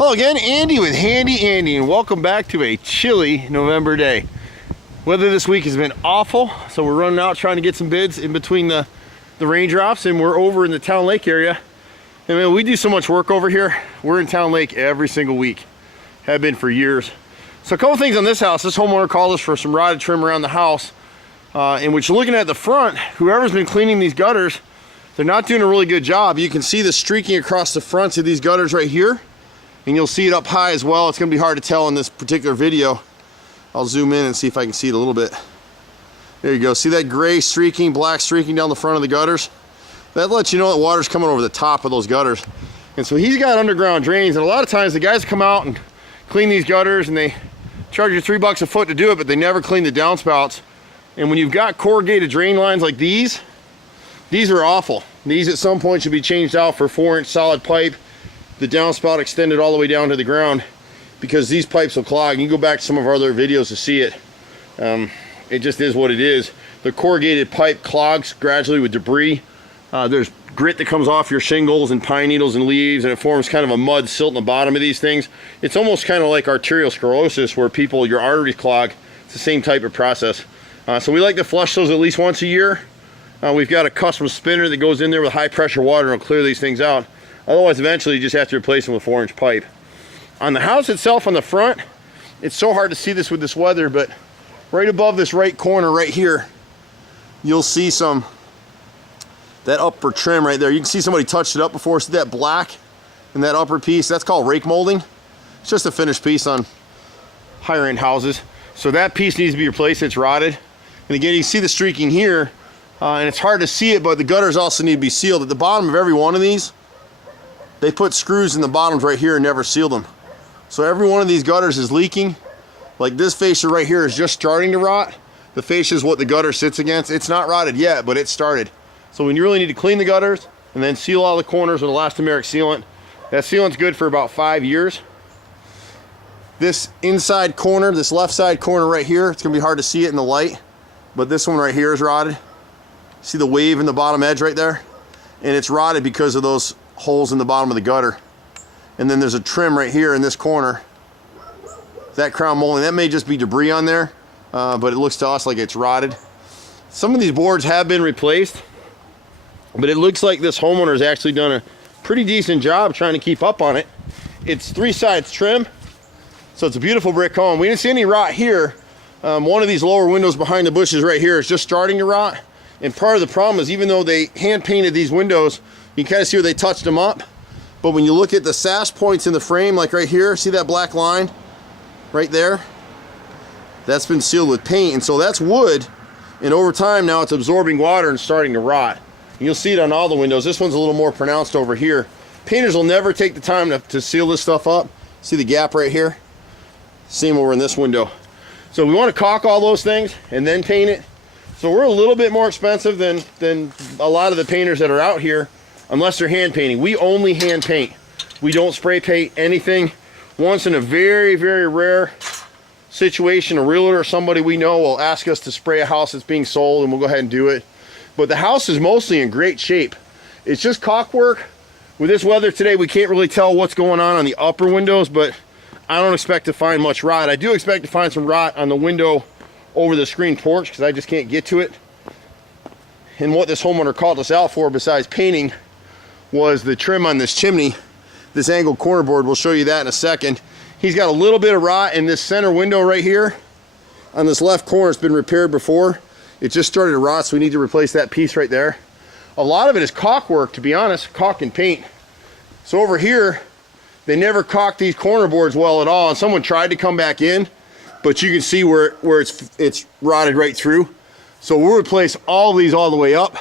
Hello again, Andy with Handy Andy, and welcome back to a chilly November day. Weather this week has been awful, so we're running out trying to get some bids in between the raindrops, and we're over in the Towne Lake area. And man, we do so much work over here. We're in Towne Lake every single week, have been for years. So a couple things on this house. This homeowner called us for some rotted trim around the house, in which, looking at the front, whoever's been cleaning these gutters, they're not doing a really good job. You can see the streaking across the fronts of these gutters right here, and you'll see it up high as well. It's going to be hard to tell in this particular video. I'll zoom in and see if I can see it a little bit. There you go. See that gray streaking, black streaking down the front of the gutters? That lets you know that water's coming over the top of those gutters. And so he's got underground drains, and a lot of times the guys come out and clean these gutters and they charge you $3 a foot to do it, but they never clean the downspouts. And when you've got corrugated drain lines like these are awful. These at some point should be changed out for 4-inch solid pipe, the downspout extended all the way down to the ground, because these pipes will clog. You can go back to some of our other videos to see it. It just is what it is. The corrugated pipe clogs gradually with debris. There's grit that comes off your shingles and pine needles and leaves, and it forms kind of a mud silt in the bottom of these things. It's almost kind of like arteriosclerosis, where your arteries clog. It's the same type of process. So we like to flush those at least once a year. We've got a custom spinner that goes in there with high pressure water and will clear these things out. Otherwise, eventually you just have to replace them with 4-inch pipe. On the house itself, on the front, it's so hard to see this with this weather, but right above this right corner right here, you'll see that upper trim right there. You can see somebody touched it up before. See that black in that upper piece? That's called rake molding. It's just a finished piece on higher end houses. So that piece needs to be replaced. It's rotted. And again, you can see the streaking here, and it's hard to see it, but the gutters also need to be sealed. At the bottom of every one of these, they put screws in the bottoms right here and never sealed them. So every one of these gutters is leaking. Like this fascia right here is just starting to rot. The fascia is what the gutter sits against. It's not rotted yet, but it started. So we really need to clean the gutters and then seal all the corners with elastomeric sealant. That sealant's good for about 5 years. This inside corner, this left side corner right here, it's gonna be hard to see it in the light, but this one right here is rotted. See the wave in the bottom edge right there? And it's rotted because of those holes in the bottom of the gutter. And then there's a trim right here in this corner. That crown molding, that may just be debris on there, but it looks to us like it's rotted. Some of these boards have been replaced, but it looks like this homeowner has actually done a pretty decent job trying to keep up on it. It's 3 sides trim, so it's a beautiful brick home. We didn't see any rot here. One of these lower windows behind the bushes right here is just starting to rot. And part of the problem is, even though they hand painted these windows, you can kind of see where they touched them up. But when you look at the sash points in the frame, like right here, see that black line right there? That's been sealed with paint, and so that's wood. And over time now it's absorbing water and starting to rot. And you'll see it on all the windows. This one's a little more pronounced over here. Painters will never take the time to seal this stuff up. See the gap right here? Same over in this window. So we want to caulk all those things and then paint it. So we're a little bit more expensive than a lot of the painters that are out here, unless they're hand painting. We only hand paint. We don't spray paint anything. Once in a very, very rare situation, a realtor or somebody we know will ask us to spray a house that's being sold, and we'll go ahead and do it. But the house is mostly in great shape. It's just caulk work. With this weather today, we can't really tell what's going on the upper windows, but I don't expect to find much rot. I do expect to find some rot on the window over the screen porch, because I just can't get to it. And what this homeowner called us out for, besides painting, was the trim on this chimney, this angled corner board. We'll show you that in a second. He's got a little bit of rot in this center window right here. On this left corner, it's been repaired before. It just started to rot, so we need to replace that piece right there. A lot of it is caulk work, to be honest, caulk and paint. So over here, they never caulked these corner boards well at all, and someone tried to come back in, but you can see where it's rotted right through. So we'll replace all these all the way up.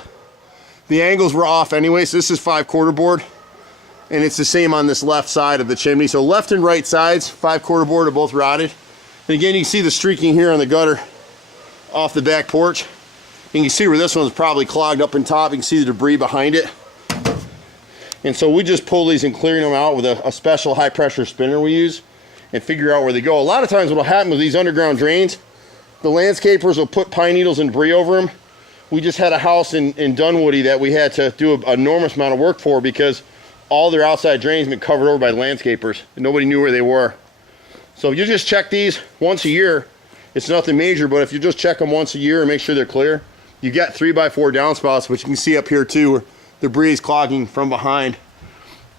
The angles were off anyway, so this is 5/4 board, and it's the same on this left side of the chimney. So left and right sides, 5/4 board, are both rotted. And again, you can see the streaking here on the gutter off the back porch. You can see where this one's probably clogged up in top. You can see the debris behind it. And so we just pull these and clear them out with a special high pressure spinner we use, and figure out where they go. A lot of times what will happen with these underground drains, the landscapers will put pine needles and debris over them. We just had a house in Dunwoody that we had to do an enormous amount of work for, because all their outside drains been covered over by landscapers and nobody knew where they were. So if you just check these once a year, it's nothing major, but if you just check them once a year and make sure they're clear, you got 3x4 downspouts, which you can see up here too, where debris is clogging from behind.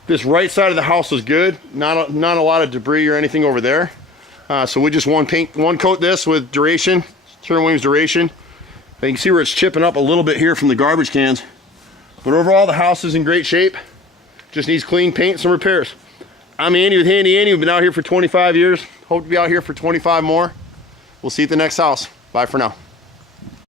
This right side of the house is good. Not a lot of debris or anything over there. So we just one coat this with duration, Sherwin-Williams duration. You can see where it's chipping up a little bit here from the garbage cans. But overall, the house is in great shape. Just needs clean paint and some repairs. I'm Andy with Handy Andy. We've been out here for 25 years. Hope to be out here for 25 more. We'll see you at the next house. Bye for now.